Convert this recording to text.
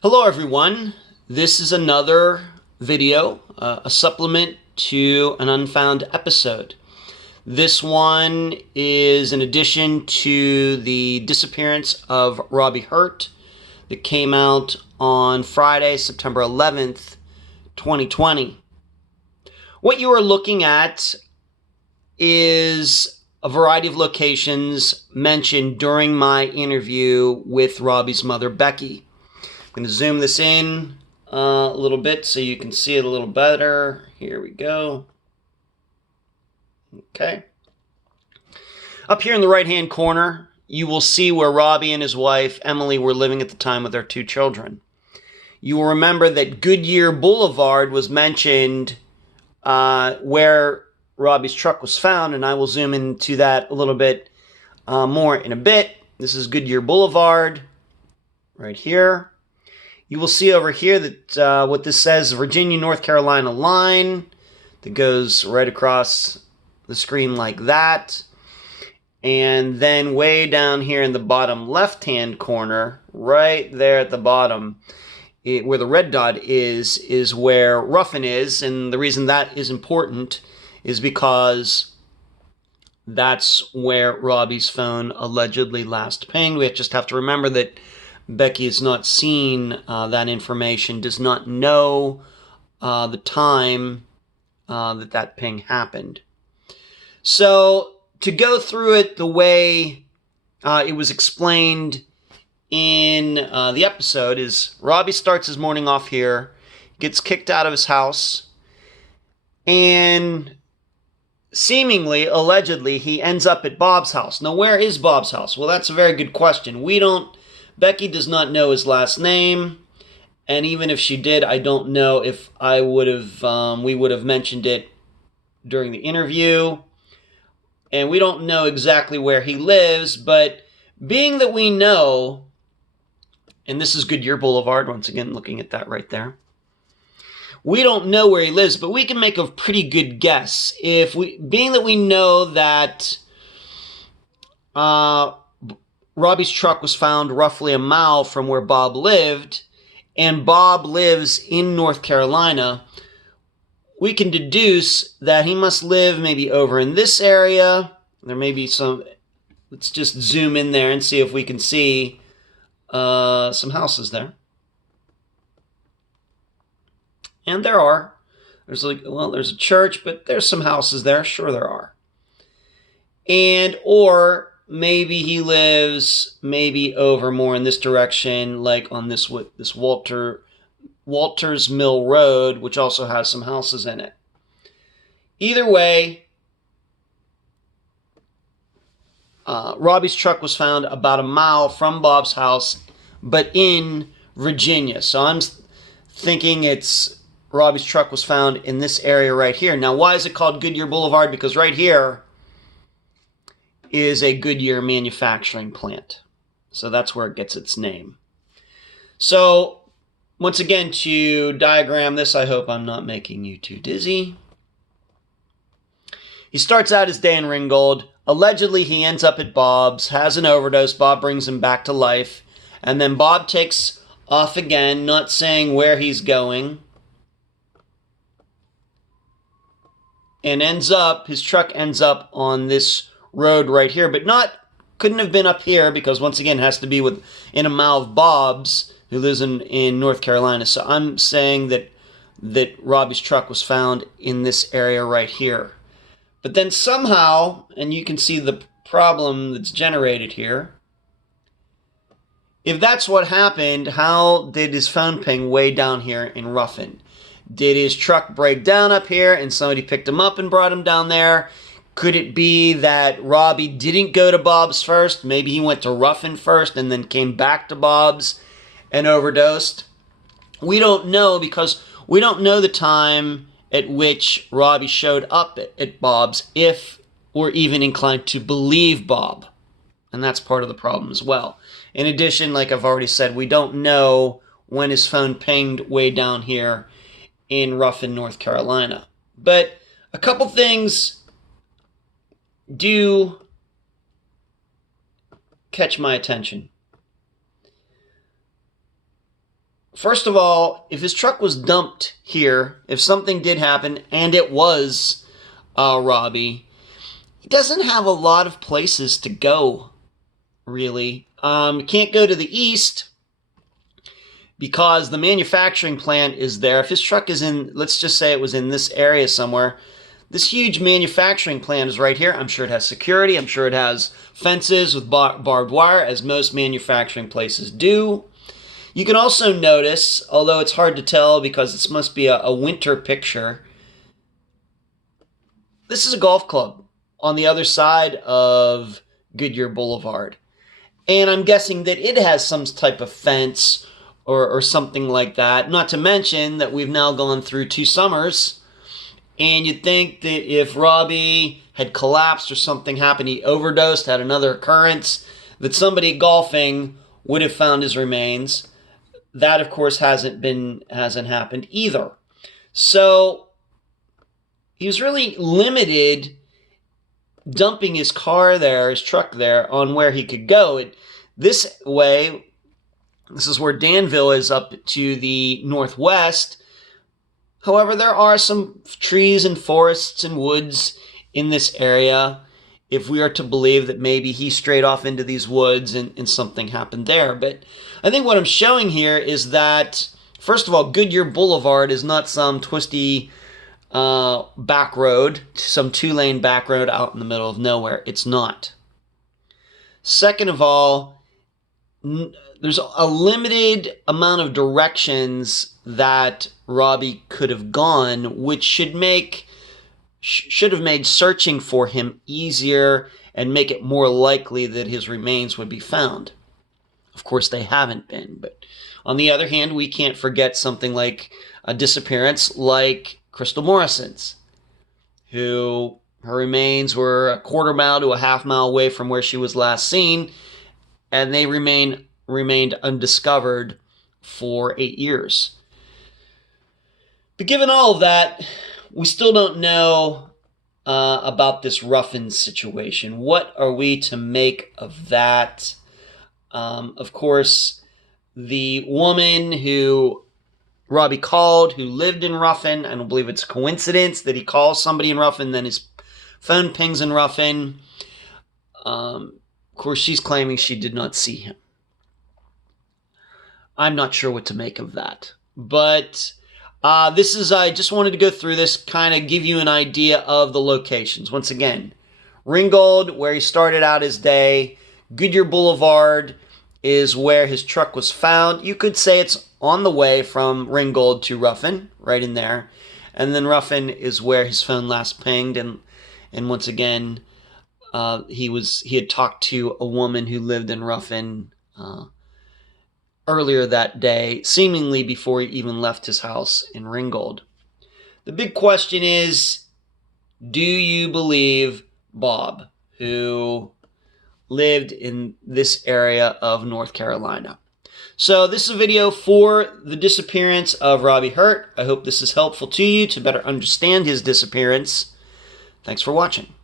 Hello everyone, this is another video, a supplement to an Unfound episode. This one is in addition to the disappearance of Robbie Hurt that came out on Friday, September 11th, 2020. What you are looking at is a variety of locations mentioned during my interview with Robbie's mother, Becky. I'm going to zoom this in a little bit so you can see it a little better. Here we go. Okay. Up here in the right-hand corner, you will see where Robbie and his wife, Emily, were living at the time with their two children. You will remember that Goodyear Boulevard was mentioned where Robbie's truck was found, and I will zoom into that a little bit more in a bit. This is Goodyear Boulevard right here. You will see over here that what this says, Virginia, North Carolina line that goes right across the screen like that. And then way down here in the bottom left-hand corner, right there at the bottom, where the red dot is where Ruffin is. And the reason that is important is because that's where Robbie's phone allegedly last pinged. We just have to remember that Becky has not seen that information, does not know the time that ping happened. So to go through it the way it was explained in the episode is Robbie starts his morning off here, gets kicked out of his house, and seemingly, allegedly, he ends up at Bob's house. Now, where is Bob's house? Well, that's a very good question. Becky does not know his last name, and even if she did, I don't know if we would have mentioned it during the interview. And we don't know exactly where he lives, but being that we know, and this is Goodyear Boulevard, once again, looking at that right there. We don't know where he lives, but we can make a pretty good guess. Being that we know that Robbie's truck was found roughly a mile from where Bob lived, and Bob lives in North Carolina, we can deduce that he must live maybe over in this area. There may be some, let's just zoom in there and see if we can see some houses there. And there are. There's a church, but there's some houses there. Sure there are. Or maybe he lives maybe over more in this direction, like on this Walters Mill Road, which also has some houses in it. Either way, Robbie's truck was found about a mile from Bob's house, but in Virginia. So I'm thinking Robbie's truck was found in this area right here. Now, why is it called Goodyear Boulevard? Because right here is a Goodyear manufacturing plant. So that's where it gets its name. So, once again, to diagram this, I hope I'm not making you too dizzy. He starts out his day in Ringgold. Allegedly, he ends up at Bob's, has an overdose. Bob brings him back to life. And then Bob takes off again, not saying where he's going. And his truck ends up on this road right here, but couldn't have been up here because once again it has to be within a mile of Bob's, who lives in North Carolina. So I'm saying that Robbie's truck was found in this area right here. But then somehow, and you can see the problem that's generated here, if that's what happened, how did his phone ping way down here in Ruffin? Did his truck break down up here and somebody picked him up and brought him down there? Could it be that Robbie didn't go to Bob's first? Maybe he went to Ruffin first and then came back to Bob's and overdosed? We don't know because we don't know the time at which Robbie showed up at Bob's, if we're even inclined to believe Bob. And that's part of the problem as well. In addition, like I've already said, we don't know when his phone pinged way down here in Ruffin, North Carolina. But a couple things do catch my attention. first of all, if his truck was dumped here, if something did happen, and it was Robbie, he doesn't have a lot of places to go, really. Can't go to the east because the manufacturing plant is there. If his truck is in, let's just say it was in this area somewhere, this huge manufacturing plant is right here. I'm sure it has security. I'm sure it has fences with barbed wire, as most manufacturing places do. You can also notice, although it's hard to tell because this must be a winter picture, this is a golf club on the other side of Goodyear Boulevard. And I'm guessing that it has some type of fence or something like that. Not to mention that we've now gone through 2 summers. And you'd think that if Robbie had collapsed or something happened, he overdosed, had another occurrence, that somebody golfing would have found his remains. That, of course, hasn't happened either. So he was really limited dumping his car there, his truck there, on where he could go. This way, this is where Danville is up to the northwest. However, there are some trees and forests and woods in this area, if we are to believe that maybe he strayed off into these woods and something happened there. But I think what I'm showing here is that, first of all, Goodyear Boulevard is not some twisty back road, some 2-lane back road out in the middle of nowhere. It's not. Second of all, there's a limited amount of directions that Robbie could have gone, which should have made searching for him easier and make it more likely that his remains would be found. Of course, they haven't been, but on the other hand, we can't forget something like a disappearance like Crystal Morrison's, who her remains were a quarter mile to a half mile away from where she was last seen, and they remained undiscovered for 8 years. But given all of that, we still don't know about this Ruffin situation. What are we to make of that? Of course, the woman who Robbie called, who lived in Ruffin, I don't believe it's a coincidence that he calls somebody in Ruffin, then his phone pings in Ruffin. Of course, she's claiming she did not see him. I'm not sure what to make of that. But I just wanted to go through this, kind of give you an idea of the locations. Once again, Ringgold, where he started out his day. Goodyear Boulevard is where his truck was found. You could say it's on the way from Ringgold to Ruffin, right in there. And then Ruffin is where his phone last pinged. And once again, he had talked to a woman who lived in Ruffin earlier that day, seemingly before he even left his house in Ringgold. The big question is, do you believe Bob, who lived in this area of North Carolina? So this is a video for the disappearance of Robbie Hurt. I hope this is helpful to you to better understand his disappearance. Thanks for watching.